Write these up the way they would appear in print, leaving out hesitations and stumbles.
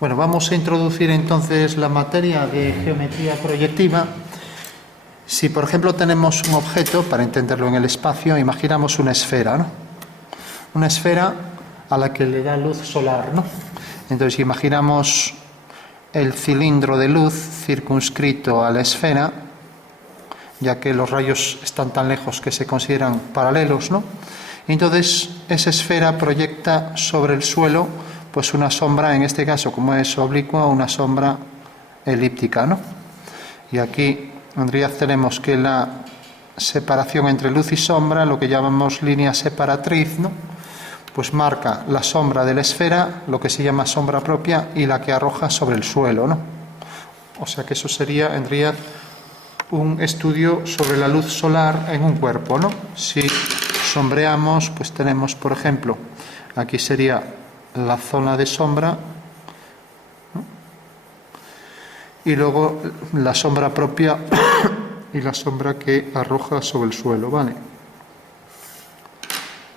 Bueno, vamos a introducir entonces la materia de geometría proyectiva. Si, por ejemplo, tenemos un objeto, para entenderlo en el espacio, imaginamos una esfera, ¿no? Una esfera a la que le da luz solar, ¿no? Entonces, imaginamos el cilindro de luz circunscrito a la esfera, ya que los rayos están tan lejos que se consideran paralelos, ¿no? Entonces, esa esfera proyecta sobre el suelo pues una sombra, en este caso, como es oblicua, una sombra elíptica, ¿no? Y aquí, en realidad, tenemos que la separación entre luz y sombra, lo que llamamos línea separatriz, ¿no? Pues marca la sombra de la esfera, lo que se llama sombra propia, y la que arroja sobre el suelo, ¿no? O sea que eso sería, en realidad, un estudio sobre la luz solar en un cuerpo, ¿no? Si sombreamos, pues tenemos, por ejemplo, aquí sería la zona de sombra, ¿no? Y luego la sombra propia y la sombra que arroja sobre el suelo, ¿vale?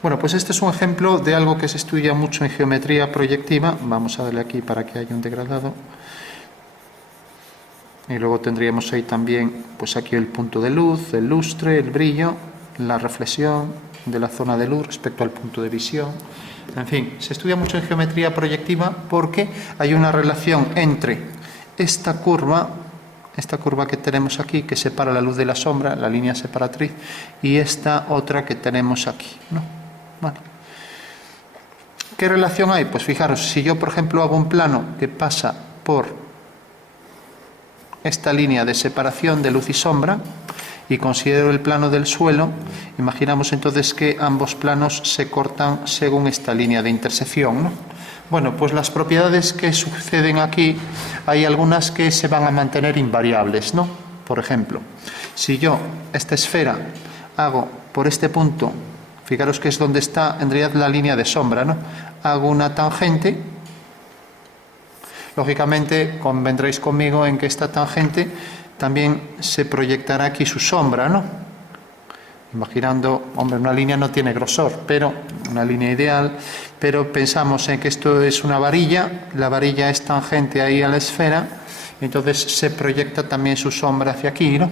Bueno, pues este es un ejemplo de algo que se estudia mucho en geometría proyectiva. Vamos a darle aquí para que haya un degradado. Y luego tendríamos ahí también, pues aquí el punto de luz, el lustre, el brillo, la reflexión de la zona de luz respecto al punto de visión. En fin, se estudia mucho en geometría proyectiva porque hay una relación entre esta curva que tenemos aquí, que separa la luz de la sombra, la línea separatriz, y esta otra que tenemos aquí, ¿no? Vale. ¿Qué relación hay? Pues fijaros, si yo, por ejemplo, hago un plano que pasa por esta línea de separación de luz y sombra y considero el plano del suelo, imaginamos entonces que ambos planos se cortan según esta línea de intersección, ¿no? Bueno, pues las propiedades que suceden aquí, hay algunas que se van a mantener invariables, ¿no? Por ejemplo, si yo esta esfera hago por este punto, fijaros que es donde está en realidad la línea de sombra, ¿no? Hago una tangente. Lógicamente, convendréis conmigo en que esta tangente también se proyectará aquí su sombra, ¿no? Imaginando, hombre, una línea no tiene grosor, pero una línea ideal, pero pensamos en que esto es una varilla, la varilla es tangente ahí a la esfera, entonces se proyecta también su sombra hacia aquí, ¿no?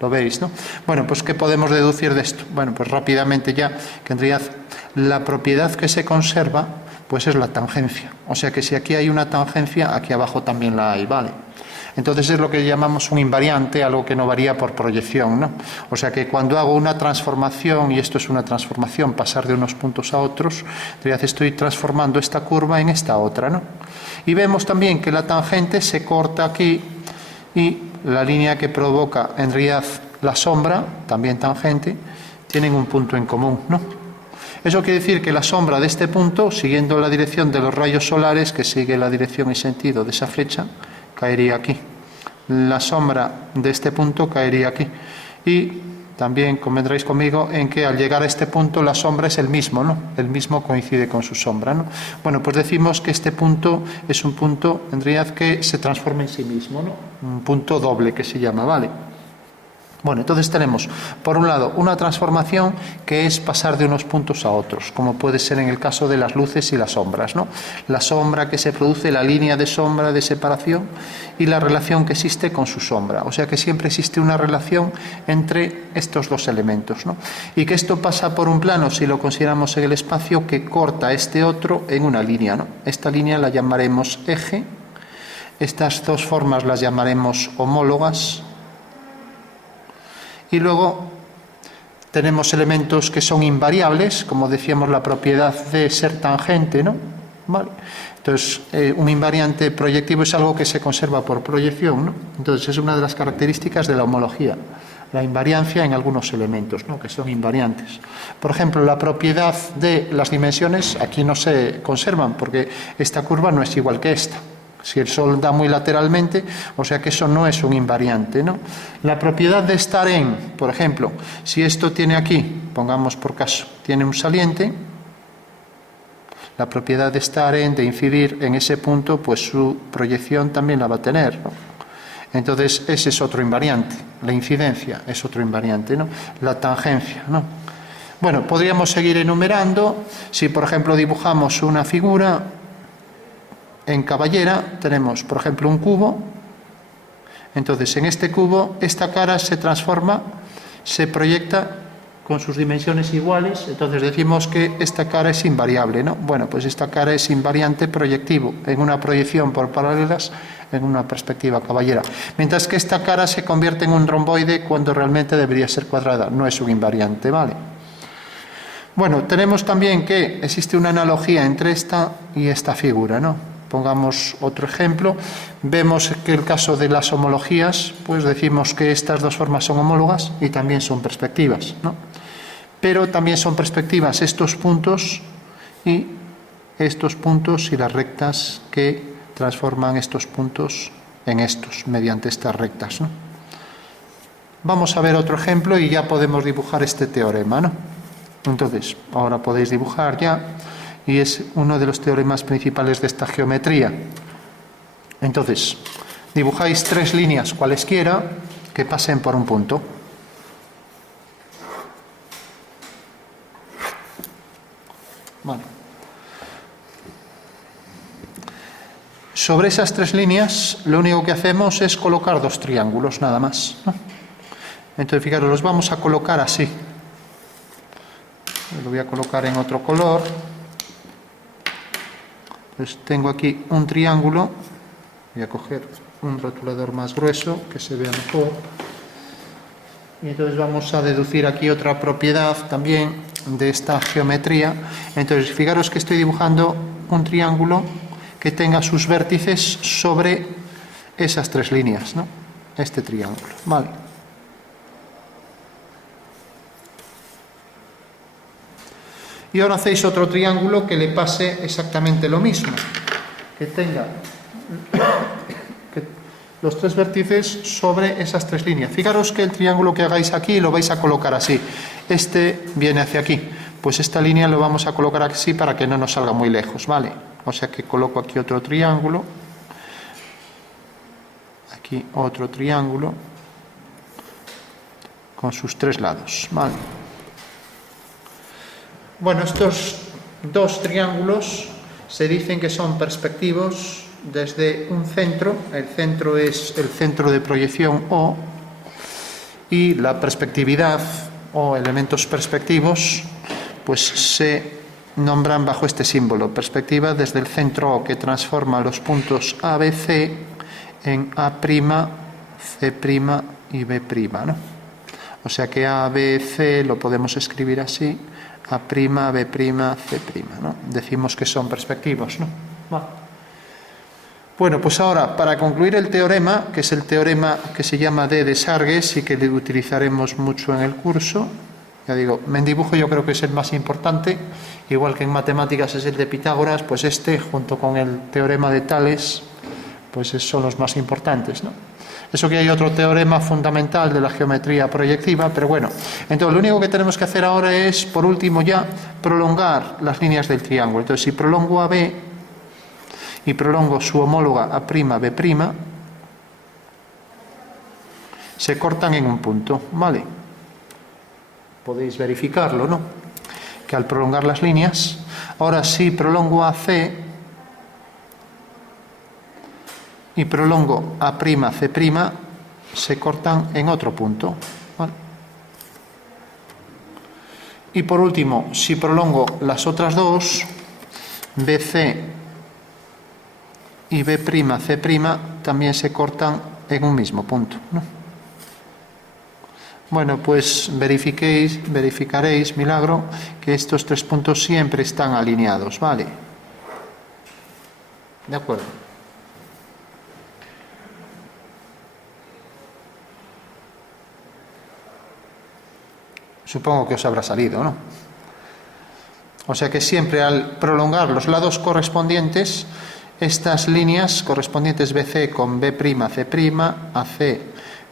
¿Lo veis, no? Bueno, pues ¿qué podemos deducir de esto? Bueno, pues rápidamente ya, que en realidad la propiedad que se conserva pues es la tangencia. O sea que si aquí hay una tangencia, aquí abajo también la hay, ¿vale? Entonces es lo que llamamos un invariante, algo que no varía por proyección, ¿no? O sea que cuando hago una transformación, y esto es una transformación, pasar de unos puntos a otros, en realidad estoy transformando esta curva en esta otra, ¿no? Y vemos también que la tangente se corta aquí y la línea que provoca en realidad la sombra, también tangente, tienen un punto en común, ¿no? Eso quiere decir que la sombra de este punto, siguiendo la dirección de los rayos solares, que sigue la dirección y sentido de esa flecha, caería aquí. La sombra de este punto caería aquí. Y también convendréis conmigo en que al llegar a este punto la sombra es el mismo, ¿no? El mismo coincide con su sombra, ¿no? Bueno, pues decimos que este punto es un punto, en realidad, que se transforma en sí mismo, ¿no? Un punto doble que se llama, ¿vale? Bueno, entonces tenemos, por un lado, una transformación que es pasar de unos puntos a otros, como puede ser en el caso de las luces y las sombras, ¿no? La sombra que se produce, la línea de sombra de separación y la relación que existe con su sombra. O sea que siempre existe una relación entre estos dos elementos, ¿no? Y que esto pasa por un plano, si lo consideramos en el espacio, que corta este otro en una línea, ¿no? Esta línea la llamaremos eje, estas dos formas las llamaremos homólogas. Y luego tenemos elementos que son invariables, como decíamos, la propiedad de ser tangente, ¿no? ¿Vale? Entonces, un invariante proyectivo es algo que se conserva por proyección, ¿no? Entonces, es una de las características de la homología, la invariancia en algunos elementos, ¿no? Que son invariantes. Por ejemplo, la propiedad de las dimensiones aquí no se conservan, porque esta curva no es igual que esta. Si el Sol da muy lateralmente, o sea que eso no es un invariante, ¿no? La propiedad de estar en, por ejemplo, si esto tiene aquí, pongamos por caso, tiene un saliente, la propiedad de estar en, de incidir en ese punto, pues su proyección también la va a tener, ¿no? Entonces, ese es otro invariante, la incidencia es otro invariante, ¿no? La tangencia, ¿no? Bueno, podríamos seguir enumerando, si por ejemplo dibujamos una figura, en Caballera tenemos, por ejemplo, un cubo. Entonces, en este cubo, esta cara se transforma, se proyecta con sus dimensiones iguales. Entonces decimos que esta cara es invariable, ¿no? Bueno, pues esta cara es invariante proyectivo en una proyección por paralelas en una perspectiva caballera. Mientras que esta cara se convierte en un romboide cuando realmente debería ser cuadrada. No es un invariante, ¿vale? Bueno, tenemos también que existe una analogía entre esta y esta figura, ¿no? Pongamos otro ejemplo. Vemos que el caso de las homologías, pues decimos que estas dos formas son homólogas y también son perspectivas, ¿no? Pero también son perspectivas estos puntos y las rectas que transforman estos puntos en estos, mediante estas rectas, ¿no? Vamos a ver otro ejemplo y ya podemos dibujar este teorema, ¿no? Entonces, ahora podéis dibujar ya, y es uno de los teoremas principales de esta geometría. Entonces, dibujáis 3 líneas cualesquiera que pasen por un punto. Vale. Sobre esas 3 líneas, lo único que hacemos es colocar 2 triángulos, nada más, ¿no? Entonces, fijaros, los vamos a colocar así. Lo voy a colocar en otro color. Pues tengo aquí un triángulo. Voy a coger un rotulador más grueso que se vea mejor. Y entonces vamos a deducir aquí otra propiedad también de esta geometría. Entonces, fijaros que estoy dibujando un triángulo que tenga sus vértices sobre esas 3 líneas, ¿no? Este triángulo, ¿vale? Y ahora hacéis otro triángulo que le pase exactamente lo mismo, que tenga los 3 vértices sobre esas 3 líneas. Fijaros que el triángulo que hagáis aquí lo vais a colocar así. Este viene hacia aquí. Pues esta línea lo vamos a colocar así para que no nos salga muy lejos, ¿vale? O sea que coloco aquí otro triángulo. Aquí otro triángulo con sus 3 lados, ¿vale? Bueno, estos 2 triángulos se dicen que son perspectivos desde un centro. El centro es el centro de proyección O, y la perspectividad o elementos perspectivos pues se nombran bajo este símbolo: perspectiva desde el centro O, que transforma los puntos A, B, C en A', C' y B', ¿no? O sea que A, B, C lo podemos escribir así: A', B', C', ¿no? Decimos que son perspectivos, ¿no? Bueno, pues ahora, para concluir el teorema, que es el teorema que se llama de Desargues y que le utilizaremos mucho en el curso, ya digo, en dibujo yo creo que es el más importante, igual que en matemáticas es el de Pitágoras, pues este, junto con el teorema de Tales, pues son los más importantes, ¿no? Eso que hay otro teorema fundamental de la geometría proyectiva, pero bueno. Entonces, lo único que tenemos que hacer ahora es, por último ya, prolongar las líneas del triángulo. Entonces, si prolongo a B y prolongo su homóloga A', B', se cortan en un punto, ¿vale? Podéis verificarlo, ¿no? Que al prolongar las líneas, ahora si prolongo a C y prolongo A', C', se cortan en otro punto, ¿vale? Y por último, si prolongo las otras dos, BC y B', C', también se cortan en un mismo punto, ¿no? Bueno, pues verificaréis, milagro, que estos 3 puntos siempre están alineados, ¿vale? De acuerdo. Supongo que os habrá salido, ¿no? O sea que siempre al prolongar los lados correspondientes, estas líneas correspondientes BC con B', C', AC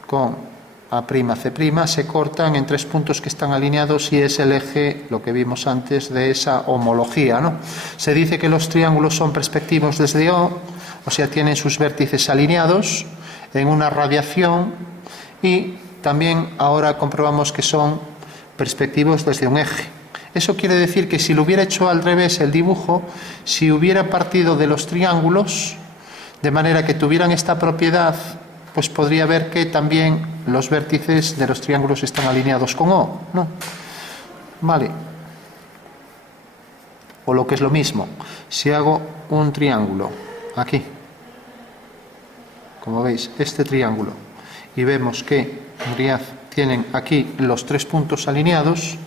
con A', C', se cortan en 3 puntos que están alineados, y es el eje, lo que vimos antes, de esa homología, ¿no? Se dice que los triángulos son perspectivos desde O, o sea, tienen sus vértices alineados en una radiación, y también ahora comprobamos que son perspectivos desde un eje. Eso quiere decir que si lo hubiera hecho al revés el dibujo, si hubiera partido de los triángulos, de manera que tuvieran esta propiedad, pues podría ver que también los vértices de los triángulos están alineados con O, ¿no? Vale. O lo que es lo mismo, si hago un triángulo aquí, como veis, este triángulo, y vemos que en realidad tienen aquí los 3 puntos alineados,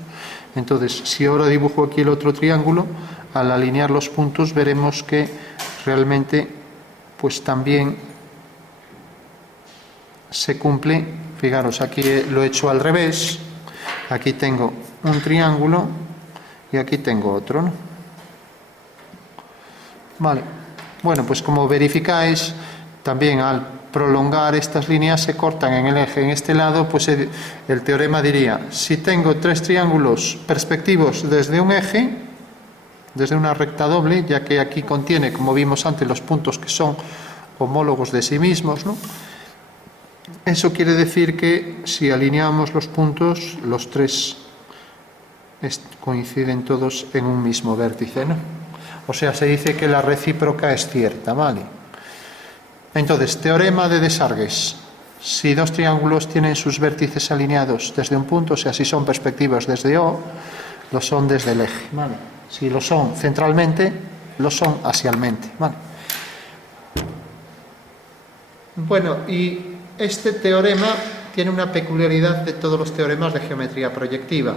entonces si ahora dibujo aquí el otro triángulo, al alinear los puntos veremos que realmente pues también se cumple. Fijaros, aquí lo he hecho al revés, aquí tengo un triángulo y aquí tengo otro, ¿no? Vale, bueno, pues como verificáis, también al prolongar estas líneas se cortan en el eje en este lado, pues el teorema diría, si tengo 3 triángulos perspectivos desde un eje, desde una recta doble, ya que aquí contiene, como vimos antes, los puntos que son homólogos de sí mismos, ¿no? Eso quiere decir que si alineamos los puntos, los 3 coinciden todos en un mismo vértice, ¿no? O sea, se dice que la recíproca es cierta, ¿vale? Entonces, teorema de Desargues. Si 2 triángulos tienen sus vértices alineados desde un punto, o sea, si son perspectivos desde O, lo son desde el eje, ¿vale? Si lo son centralmente, lo son axialmente, ¿vale? Bueno, y este teorema tiene una peculiaridad de todos los teoremas de geometría proyectiva,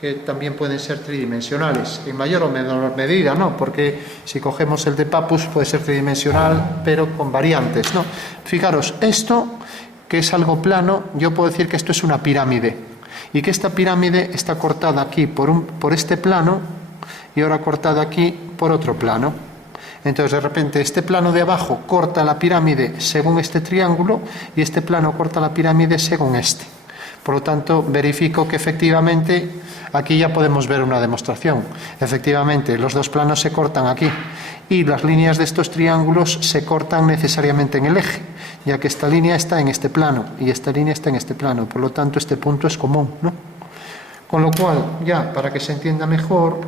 que también pueden ser tridimensionales, en mayor o menor medida, ¿no? Porque si cogemos el de Pappus puede ser tridimensional, pero con variantes, ¿no? Fijaros, esto, que es algo plano, yo puedo decir que esto es una pirámide, y que esta pirámide está cortada aquí por este plano, y ahora cortada aquí por otro plano. Entonces, de repente, este plano de abajo corta la pirámide según este triángulo, y este plano corta la pirámide según este. Por lo tanto, verifico que efectivamente, aquí ya podemos ver una demostración. Efectivamente, los 2 planos se cortan aquí y las líneas de estos triángulos se cortan necesariamente en el eje, ya que esta línea está en este plano y esta línea está en este plano. Por lo tanto, este punto es común, ¿no? Con lo cual, ya para que se entienda mejor,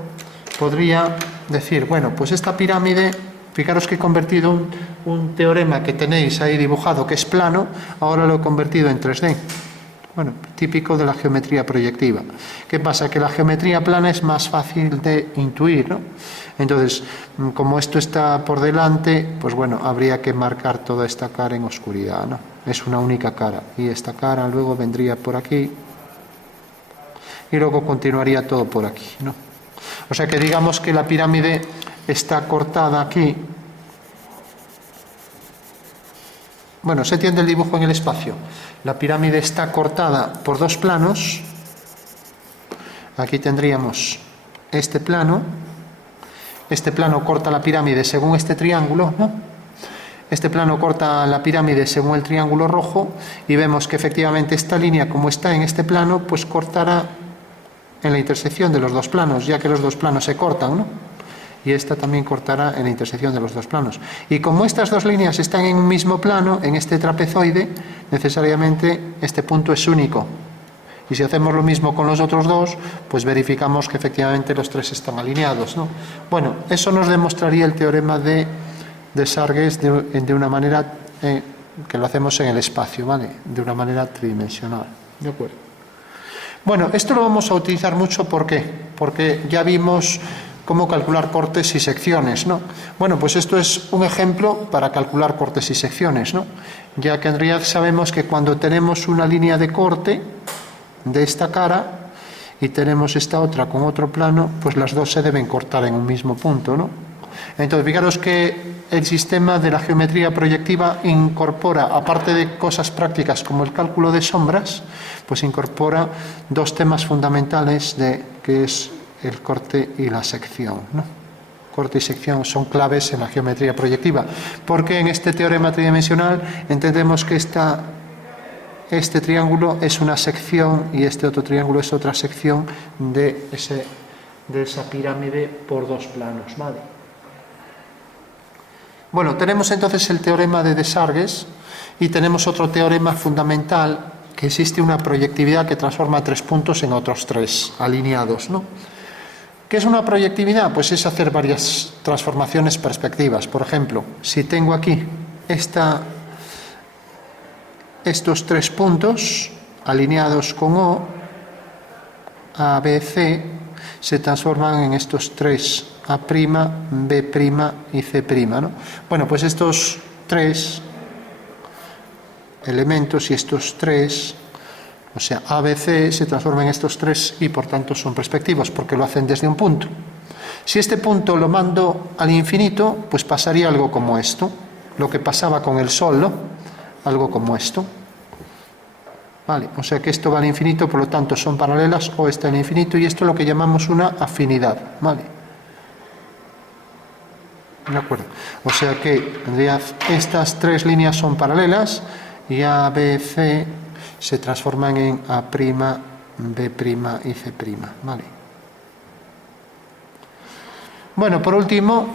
podría decir, bueno, pues esta pirámide, fijaros que he convertido un teorema que tenéis ahí dibujado que es plano, ahora lo he convertido en 3D. Bueno, típico de la geometría proyectiva. ¿Qué pasa? Que la geometría plana es más fácil de intuir, ¿no? Entonces, como esto está por delante, pues bueno, habría que marcar toda esta cara en oscuridad, ¿no? Es una única cara. Y esta cara luego vendría por aquí y luego continuaría todo por aquí, ¿no? O sea que digamos que la pirámide está cortada aquí. Bueno, se entiende el dibujo en el espacio. La pirámide está cortada por 2 planos. Aquí tendríamos este plano. Este plano corta la pirámide según este triángulo, ¿no? Este plano corta la pirámide según el triángulo rojo y vemos que efectivamente esta línea, como está en este plano, pues cortará en la intersección de los 2 planos, ya que los 2 planos se cortan, ¿no? Y esta también cortará en la intersección de los 2 planos. Y como estas 2 líneas están en un mismo plano, en este trapezoide, necesariamente este punto es único. Y si hacemos lo mismo con los otros 2, pues verificamos que efectivamente los 3 están alineados, ¿no? Bueno, eso nos demostraría el teorema de Desargues de una manera que lo hacemos en el espacio, ¿vale? De una manera tridimensional. ¿De acuerdo? Bueno, esto lo vamos a utilizar mucho, ¿por qué? Porque ya vimos cómo calcular cortes y secciones, ¿no? Bueno, pues esto es un ejemplo para calcular cortes y secciones, ¿no? Ya que en realidad sabemos que cuando tenemos una línea de corte de esta cara y tenemos esta otra con otro plano, pues las 2 se deben cortar en un mismo punto, ¿no? Entonces, fijaros que el sistema de la geometría proyectiva incorpora, aparte de cosas prácticas como el cálculo de sombras, pues incorpora 2 temas fundamentales que es el corte y la sección, ¿no? Corte y sección son claves en la geometría proyectiva, porque en este teorema tridimensional entendemos que este triángulo es una sección y este otro triángulo es otra sección de esa pirámide por 2 planos, ¿vale? Bueno, tenemos entonces el teorema de Desargues y tenemos otro teorema fundamental, que existe una proyectividad que transforma 3 puntos en otros 3 alineados, ¿no? ¿Qué es una proyectividad? Pues es hacer varias transformaciones perspectivas. Por ejemplo, si tengo aquí estos 3 puntos alineados con O, A, B, C, se transforman en estos 3, A', B' y C', ¿no? Bueno, pues estos 3 elementos y estos 3, o sea, A, B, C, se transforman en estos 3 y por tanto son perspectivos, porque lo hacen desde un punto. Si este punto lo mando al infinito, pues pasaría algo como esto, lo que pasaba con el Sol, ¿no? Algo como esto. Vale, o sea que esto va al infinito, por lo tanto son paralelas, o está al infinito, y esto es lo que llamamos una afinidad. Vale. De acuerdo. O sea que en realidad estas 3 líneas son paralelas y A, B, C se transforman en A', B' y C'. Vale. Bueno, por último,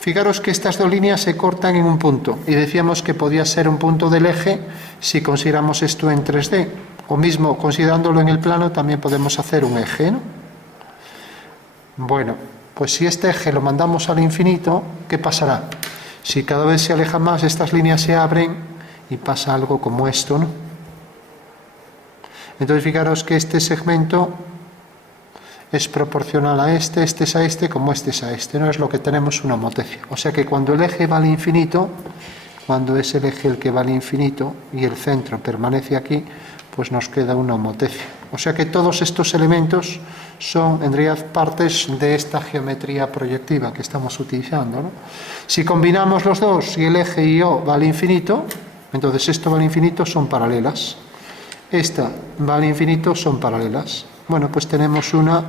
fijaros que estas 2 líneas se cortan en un punto y decíamos que podía ser un punto del eje si consideramos esto en 3D, o mismo considerándolo en el plano también podemos hacer un eje, ¿no? Bueno, pues si este eje lo mandamos al infinito, ¿qué pasará? Si cada vez se aleja más, estas líneas se abren y pasa algo como esto, ¿no? Entonces fijaros que este segmento es proporcional a este es a este, como este es a este, ¿no? Es lo que tenemos una homotecia. O sea que cuando el eje va al infinito, cuando es el eje el que va al infinito y el centro permanece aquí, pues nos queda una homotecia. O sea que todos estos elementos son en realidad partes de esta geometría proyectiva que estamos utilizando, ¿no? Si combinamos los dos, si el eje y O va al infinito, entonces esto va al infinito, son paralelas. Esta va al infinito, son paralelas. Bueno, pues tenemos una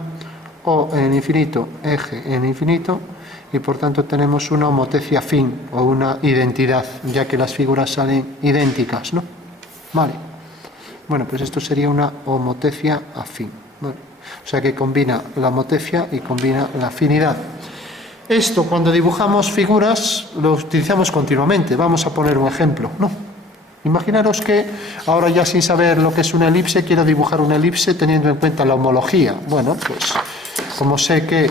O en el infinito, eje en el infinito, y por tanto tenemos una homotecia afín o una identidad, ya que las figuras salen idénticas, ¿no? Vale. Bueno, pues esto sería una homotecia afín. Vale. O sea que combina la homotecia y combina la afinidad. Esto, cuando dibujamos figuras, lo utilizamos continuamente. Vamos a poner un ejemplo, ¿no? Imaginaros que ahora, ya sin saber lo que es una elipse, quiero dibujar una elipse teniendo en cuenta la homología. Bueno, pues como sé que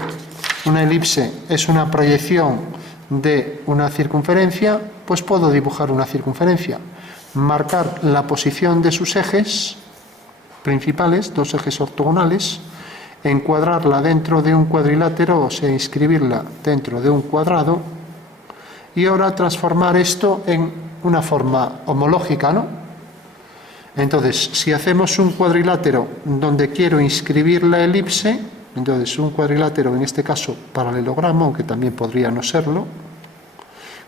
una elipse es una proyección de una circunferencia, pues puedo dibujar una circunferencia, marcar la posición de sus ejes principales, 2 ejes ortogonales, encuadrarla dentro de un cuadrilátero, o sea, inscribirla dentro de un cuadrado, y ahora transformar esto en una forma homológica, ¿no? Entonces, si hacemos un cuadrilátero donde quiero inscribir la elipse, entonces un cuadrilátero, en este caso paralelogramo, aunque también podría no serlo,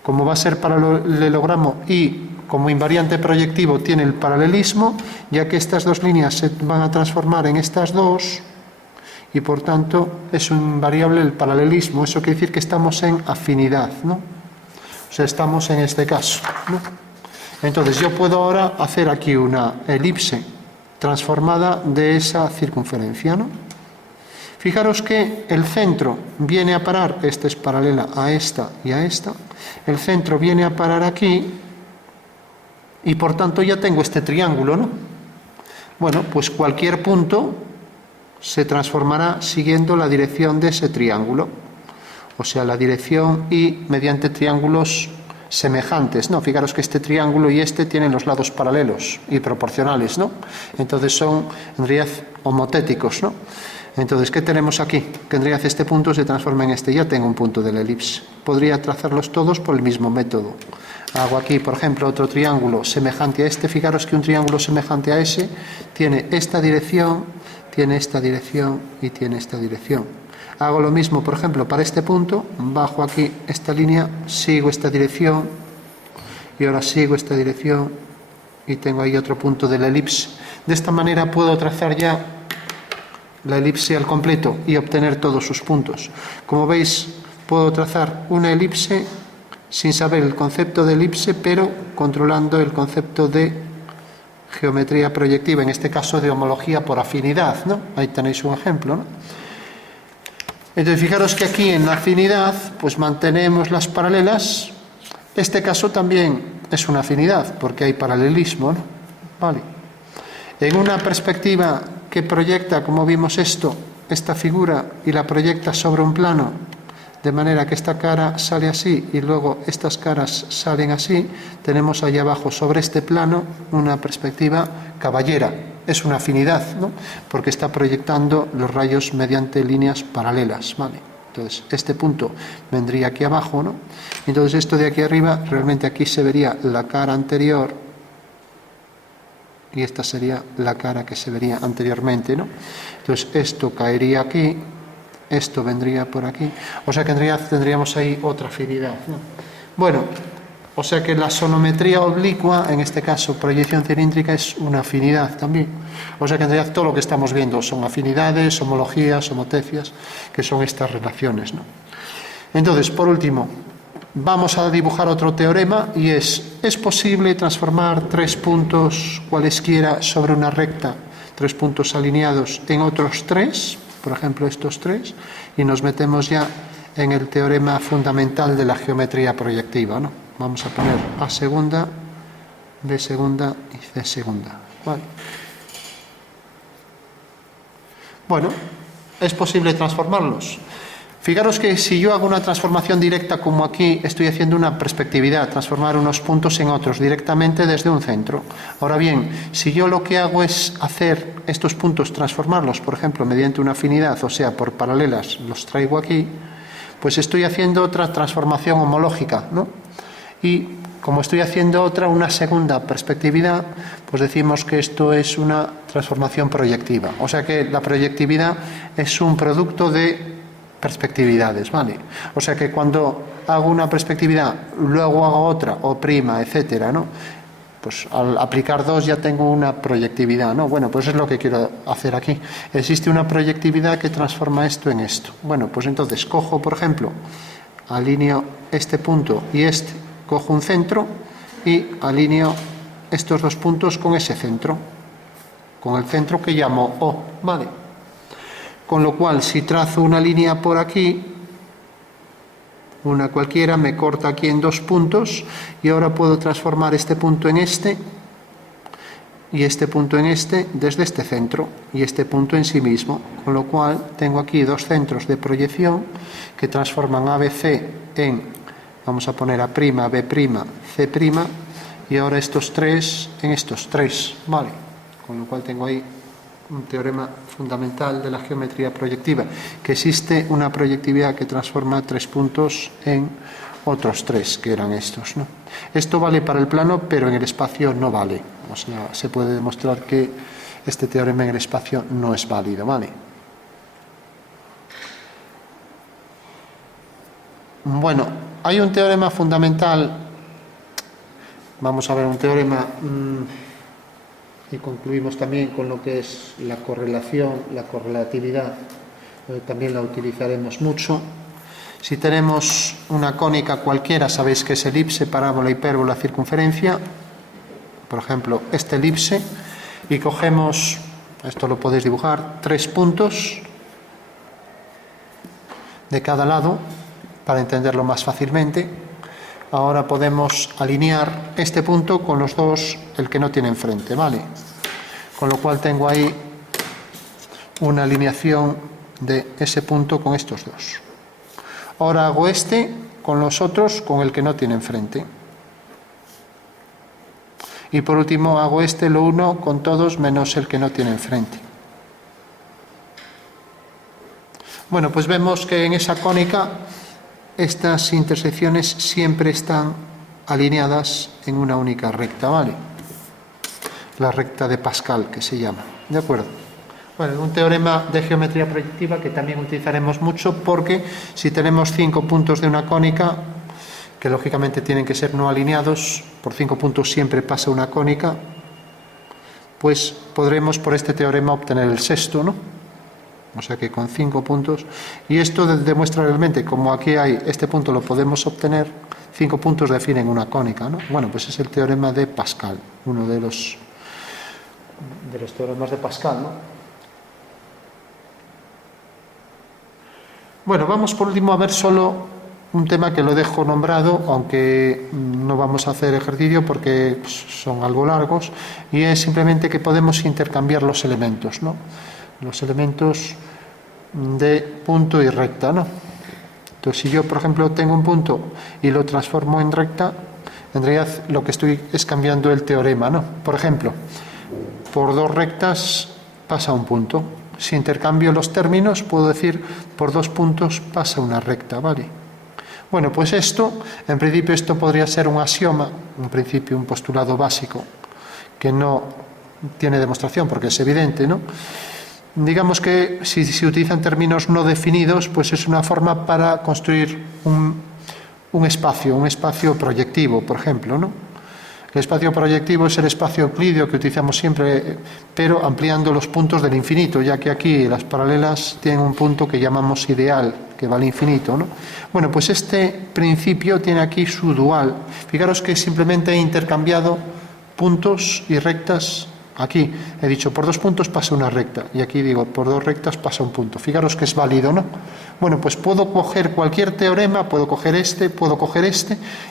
como va a ser paralelogramo y como invariante proyectivo tiene el paralelismo, ya que estas 2 líneas se van a transformar en estas 2, y por tanto es un invariable el paralelismo. Eso quiere decir que estamos en afinidad, ¿no? O sea, estamos en este caso, ¿no? Entonces yo puedo ahora hacer aquí una elipse transformada de esa circunferencia, ¿no? Fijaros que el centro viene a parar, esta es paralela a esta y a esta, el centro viene a parar aquí y por tanto ya tengo este triángulo, ¿no? Bueno, pues cualquier punto se transformará siguiendo la dirección de ese triángulo. O sea, la dirección y mediante triángulos semejantes, ¿no? Fijaros que este triángulo y este tienen los lados paralelos y proporcionales, ¿no? Entonces son en realidad homotéticos, ¿no? Entonces, ¿qué tenemos aquí? Que en realidad este punto se transforma en este. Ya tengo un punto de la elipse. Podría trazarlos todos por el mismo método. Hago aquí, por ejemplo, otro triángulo semejante a este. Fijaros que un triángulo semejante a ese tiene esta dirección, tiene esta dirección y tiene esta dirección. Hago lo mismo, por ejemplo, para este punto, bajo aquí esta línea, sigo esta dirección y ahora sigo esta dirección y tengo ahí otro punto de la elipse. De esta manera puedo trazar ya la elipse al completo y obtener todos sus puntos. Como veis, puedo trazar una elipse sin saber el concepto de elipse, pero controlando el concepto de geometría proyectiva, en este caso de homología por afinidad, ¿no? Ahí tenéis un ejemplo, ¿no? Entonces, fijaros que aquí en la afinidad, pues mantenemos las paralelas. Este caso también es una afinidad, porque hay paralelismo, ¿no? Vale. En una perspectiva que proyecta, como vimos esto, esta figura y la proyecta sobre un plano, de manera que esta cara sale así y luego estas caras salen así, tenemos ahí abajo sobre este plano una perspectiva caballera. Es una afinidad, ¿no? Porque está proyectando los rayos mediante líneas paralelas, ¿vale? Entonces, este punto vendría aquí abajo, ¿no? Entonces, esto de aquí arriba, realmente aquí se vería la cara anterior y esta sería la cara que se vería anteriormente, ¿no? Entonces, esto caería aquí, esto vendría por aquí, o sea que tendríamos ahí otra afinidad, ¿no? Bueno, o sea que la sonometría oblicua, en este caso proyección cilíndrica, es una afinidad también. O sea que en realidad todo lo que estamos viendo son afinidades, homologías, homotecias, que son estas relaciones, ¿no? Entonces, por último, vamos a dibujar otro teorema y ¿es posible transformar 3 puntos cualesquiera sobre una recta, 3 puntos alineados, en otros 3, por ejemplo estos 3, y nos metemos ya en el teorema fundamental de la geometría proyectiva, ¿no? Vamos a poner A segunda, B segunda y C segunda, ¿vale? Bueno, es posible transformarlos. Fijaros que si yo hago una transformación directa como aquí, estoy haciendo una perspectividad, transformar unos puntos en otros directamente desde un centro. Ahora bien, si yo lo que hago es hacer estos puntos, transformarlos, por ejemplo, mediante una afinidad, o sea, por paralelas, los traigo aquí, pues estoy haciendo otra transformación homológica, ¿no? Y como estoy haciendo una segunda perspectividad, pues decimos que esto es una transformación proyectiva. O sea que la proyectividad es un producto de perspectividades, ¿vale? O sea que cuando hago una perspectividad, luego hago otra, o prima, etcétera, ¿no? Pues al aplicar 2 ya tengo una proyectividad, ¿no? Bueno, pues es lo que quiero hacer aquí. Existe una proyectividad que transforma esto en esto. Bueno, pues entonces cojo, por ejemplo, alineo este punto y este, cojo un centro y alineo estos 2 puntos con ese centro, con el centro que llamo O, ¿vale? Con lo cual, si trazo una línea por aquí, una cualquiera, me corta aquí en 2 puntos y ahora puedo transformar este punto en este y este punto en este desde este centro y este punto en sí mismo, con lo cual tengo aquí 2 centros de proyección que transforman ABC en, vamos a poner A', B', C', y ahora estos 3 en estos 3, ¿vale? Con lo cual tengo ahí un teorema fundamental de la geometría proyectiva, que existe una proyectividad que transforma 3 puntos en otros 3, que eran estos, ¿no? Esto vale para el plano, pero en el espacio no vale. O sea, se puede demostrar que este teorema en el espacio no es válido, ¿vale? Bueno, hay un teorema fundamental, vamos a ver un teorema, y concluimos también con lo que es la correlación, la correlatividad, también la utilizaremos mucho. Si tenemos una cónica cualquiera, sabéis que es elipse, parábola, hipérbola, circunferencia, por ejemplo, este elipse, y cogemos, esto lo podéis dibujar, 3 puntos de cada lado, para entenderlo más fácilmente. Ahora podemos alinear este punto con los 2, el que no tiene enfrente, ¿vale? Con lo cual tengo ahí una alineación de ese punto con estos 2. Ahora hago este con los otros, con el que no tiene enfrente. Y por último hago este, lo uno, con todos menos el que no tiene enfrente. Bueno, pues vemos que en esa cónica estas intersecciones siempre están alineadas en una única recta, ¿vale? La recta de Pascal, que se llama, ¿de acuerdo? Bueno, un teorema de geometría proyectiva que también utilizaremos mucho, porque si tenemos 5 puntos de una cónica, que lógicamente tienen que ser no alineados, por 5 puntos siempre pasa una cónica, pues podremos por este teorema obtener el sexto, ¿no? O sea que con 5 puntos, y esto demuestra realmente, como aquí hay este punto lo podemos obtener, 5 puntos definen una cónica, ¿no? Bueno, pues es el teorema de Pascal, uno de los teoremas de Pascal, ¿no? Bueno, vamos por último a ver solo un tema que lo dejo nombrado, aunque no vamos a hacer ejercicio porque son algo largos, y es simplemente que podemos intercambiar los elementos, ¿no? Los elementos de punto y recta, ¿no? Entonces, si yo, por ejemplo, tengo un punto y lo transformo en recta, en realidad lo que estoy es cambiando el teorema, ¿no? Por ejemplo, por dos rectas pasa un punto. Si intercambio los términos, puedo decir por dos puntos pasa una recta, ¿vale? Bueno, pues esto, en principio esto podría ser un axioma, un principio, un postulado básico, que no tiene demostración porque es evidente, ¿no? Digamos que si se utilizan términos no definidos, pues es una forma para construir un espacio proyectivo, por ejemplo, ¿no? El espacio proyectivo es el espacio euclídeo que utilizamos siempre, pero ampliando los puntos del infinito, ya que aquí las paralelas tienen un punto que llamamos ideal, que va al infinito, ¿no? Bueno, pues este principio tiene aquí su dual. Fijaros que simplemente he intercambiado puntos y rectas. Aquí he dicho por dos puntos pasa una recta y aquí digo por dos rectas pasa un punto. Fijaros que es válido, ¿no? Bueno, pues puedo coger cualquier teorema, puedo coger este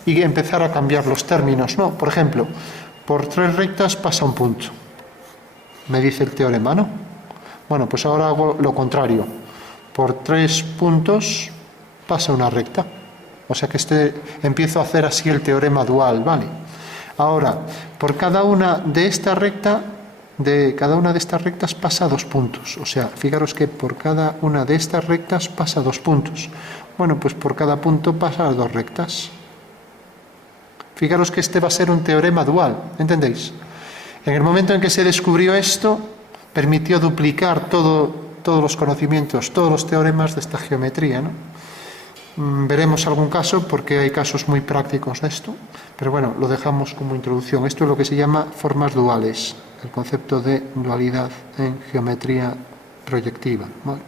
y empezar a cambiar los términos, ¿no? Por ejemplo, por tres rectas pasa un punto, me dice el teorema, ¿no? Bueno, pues ahora hago lo contrario. Por tres puntos pasa una recta. O sea que empiezo a hacer así el teorema dual, ¿vale? Ahora, por cada una de estas rectas pasa dos puntos. O sea, fijaros que por cada una de estas rectas pasa dos puntos. Bueno, pues por cada punto pasa dos rectas. Fijaros que este va a ser un teorema dual, ¿entendéis? En el momento en que se descubrió esto, permitió duplicar todos los conocimientos, todos los teoremas de esta geometría, ¿no? Veremos algún caso porque hay casos muy prácticos de esto, pero bueno, lo dejamos como introducción. Esto es lo que se llama formas duales, el concepto de dualidad en geometría proyectiva, ¿vale?